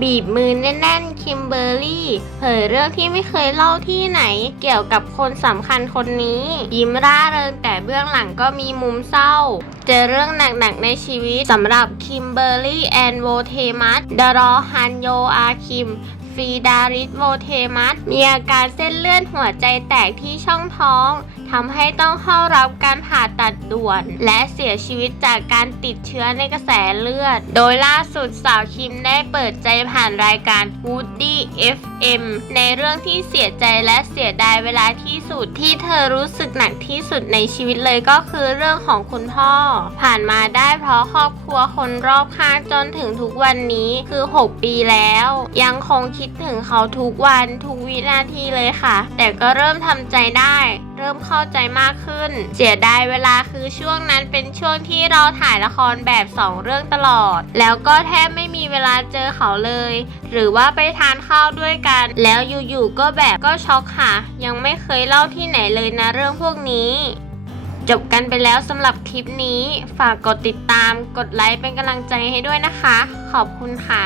บีบมือแน่นๆคิมเบอร์รี่เผยเรื่องที่ไม่เคยเล่าที่ไหน เกี่ยวกับคนสำคัญคนนี้ ยิ้มร่าเริงแต่เบื้องหลังก็มีมุมเศร้า เจอเรื่องหนักๆในชีวิตสำหรับคิมเบอร์รี่แอนโวเทมัสดารอฮันโยอาคิมฟีดาริสโวเทมัสมีอาการเส้นเลือดหัวใจแตกที่ช่องท้องทำให้ต้องเข้ารับการผ่า ด่วน และเสียชีวิตจากการติดเชื้อในกระแสเลือด โดยล่าสุดสาวคิมได้เปิดใจผ่านรายการ Woody FM ในเรื่องที่เสียใจและเสียดายเวลาที่สุดที่เธอรู้สึกหนักที่สุดในชีวิตเลยก็คือเรื่องของคุณพ่อ ผ่านมาได้เพราะครอบครัวคนรอบข้างจนถึงทุกวันนี้คือ 6 ปีแล้ว ยังคงคิดถึงเขาทุกวันทุกวินาทีเลยค่ะ แต่ก็เริ่มทำใจได้เริ่มเข้าใจมากขึ้น เสียดายเวลาคือช่วงนั้นเป็นช่วงที่เราถ่ายละครแบบ 2 เรื่องตลอด แล้วก็แทบไม่มีเวลาเจอเขาเลย หรือว่าไปทานข้าวด้วยกัน แล้วอยู่ๆก็แบบก็ช็อกค่ะ ยังไม่เคยเล่าที่ไหนเลยนะเรื่องพวกนี้จบกันไปแล้วสำหรับคลิปนี้ ฝากกดติดตาม กดไลค์เป็นกำลังใจให้ด้วยนะคะ ขอบคุณค่ะ